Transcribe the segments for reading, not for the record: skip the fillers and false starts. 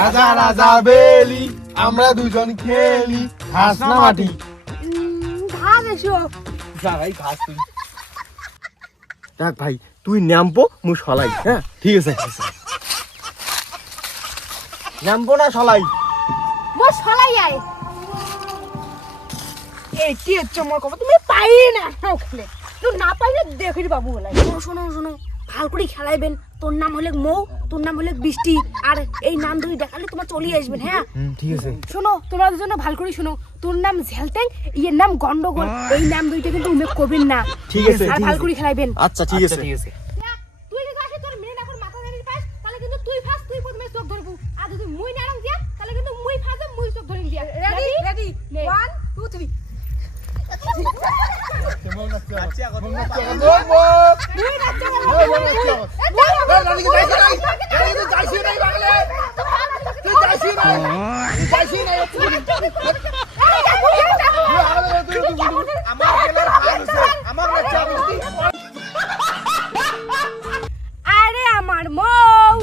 রাজা রাজা বেলি আমরা দুজন খেলি ঘাস না মাটি। ঘাস এসো যা ভাই ঘাস তুই। দেখ ভাই তুই নামবো মুই সলাই। হ্যাঁ ঠিক আছে নামবো না সলাই। মো সলাই আয় এই কি হচ্ছে আমার কথা তুমি পাই না নাও খেলে তুই না পাইলে দেখি বাবু বলে শোনো শোনো ভাল করে খেলাইবেন তোর নাম হলে মৌ তোর নাম হলে বৃষ্টি আর এই নাম দুই দেখালে তোমার চলে আসবেন। হ্যাঁ ঠিক আছে শোনো তোমরা দুজনে ভাল করে শোনো তোর নাম ঝেলটেং এর নাম গন্ডগোল এই নাম দুইটা কিন্তু উল্লেখ করবেন না। ঠিক আছে আর ভাল করে খেলাইবেন। আচ্ছা ঠিক আছে তুই যদি আসে তোর মেয়ে নাকুর মাথা ধরে পাস তাহলে কিন্তু তুই ফার্স্ট তুই প্রথমে চোখ ধরবো আর যদি মুই নারং দিয়া তাহলে কিন্তু মুই ফার্স্ট মুই চোখ ধরে দিয়া। রেডি রেডি 1 2 3 আরে আমার মৌ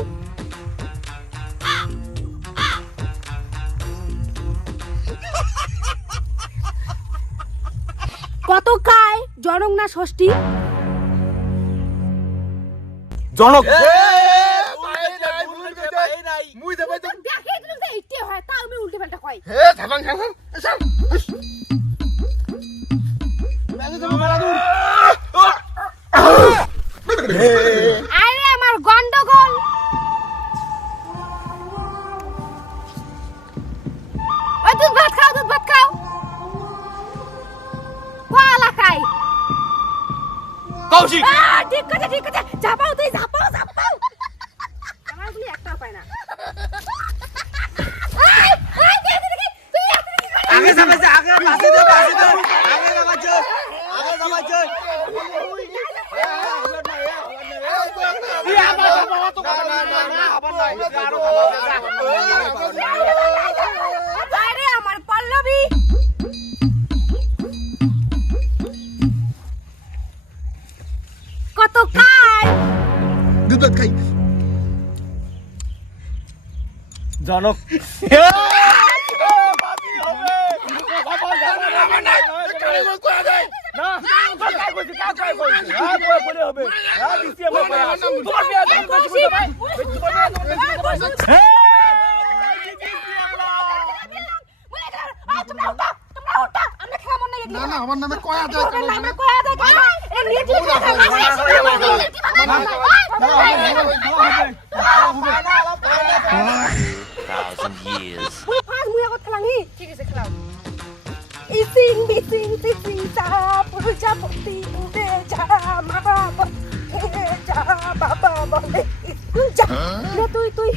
কত কায় জনক না ষষ্ঠী জনক মুই দেব তো দেখে তুমি তো এইটে হয় তা আমি উল্টে পাল্টা কই হে থাকাং থাকাং এসব মেলে দেব মেলা দূর। আরে আমার গন্ডগোল ওই দুধ ভাত খাও কোয়ালা খাই কৌশিক ঠিক আছে ঝাপাও তুই ঝাপাও আমার গুলি একটাও পায় না আগে যাবে আগে পাশে দে আগে যাবাচ্ছ আরে আমার পল্লবী কত কাই দুধ খাই জনক না না আমার নামে কয়া যায় ঠিক আছে খেলাও ইসিং বিসিং সিসিং চা প্রজাপতি উড়ে যা মা বলে যা বাবা বলে স্কুল যা না তুই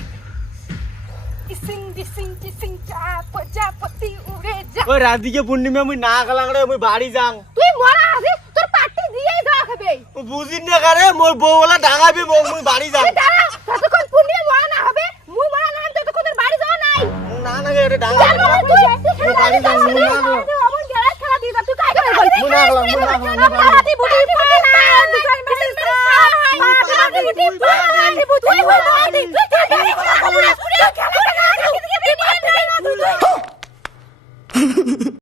ইসিং বিসিং সিসিং চা প্রজাপতি উড়ে যা ওই রাধিকে পূর্ণিমা মুই না গেলাম রে মুই বাড়ি যাং। তুই মরা আছে তোর পাটি দিয়েই যাওয়া খাবে বুঝিন না কারে মোর বউ বলা ডাঙাবি বউ মুই বাড়ি যাং। দাঁড়া ততক্ষণ পূর্ণিমা মরা না হবে মুই মরা না হবে ততক্ষণ তোর বাড়ি যাওয়া নাই না না এটা ডাঙাবি মুই বাড়ি যাং মুই না গো অমন গেলা খেলা দিয়ে তুই কাই করে বল মুই না গেলাম পাটি বুটি পানা দুজন মিলে পাটি বুটি পানা বুটি